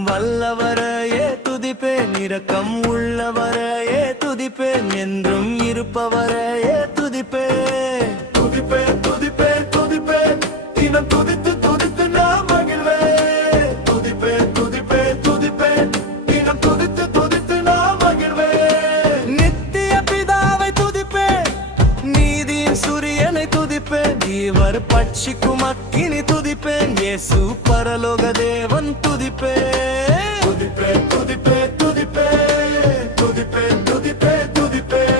வல்லவரையே துதிப்பேன், இரக்கம் உள்ளவரையே துதிப்பேன், என்றும் இருப்பவரையே துதிப்பேன். துதிப்பேன் துதிப்பேன் துதிப்பேன், தினம் துதித்து துதித்து நான் மகிழ்வேன். துதிப்பேன் துதிப்பேன் துதிப்பேன், தினம் துதித்து துதித்து நான் மகிழ்வேன். நித்திய பிதாவை துதிப்பேன், நீதியின் சூரியனை துதிப்பேன், இவர் பட்சிக்கும் அக்கினி துதிப்பேன், இயேசு பரலோக தேவன் துதிப்பேன். துதிப்பேன் துதிப்பேன் துதிப்பேன், துதிப்பேன் துதிப்பேன் துதிப்பேன்.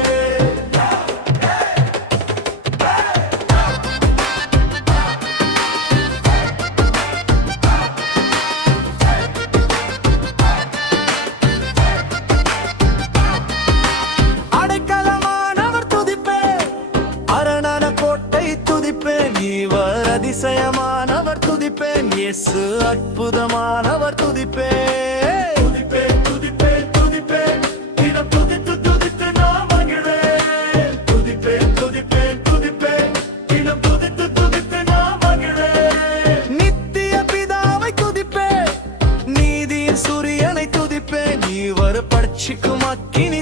அடைக்கலமானவர் துதிப்பேன், அரணான கோட்டை துதிப்பேன், இவர் அதிசயமானவர் துதிப்பேன், இயேசு அற்புதமானவர் துதிப்பேன். துதிப்பேன் துதிப்பேன் துதிப்பேன், தினம் துதித்து துதித்து நான் மகிழ்வேன். துதிப்பேன் துதிப்பேன் துதிப்பேன், தினம் துதித்து துதித்து நான் மகிழ்வேன். நித்திய பிதாவை துதிப்பேன், நீதியின் சூரியனை துதிப்பேன், இவர் பட்சிக்கும் அக்கினி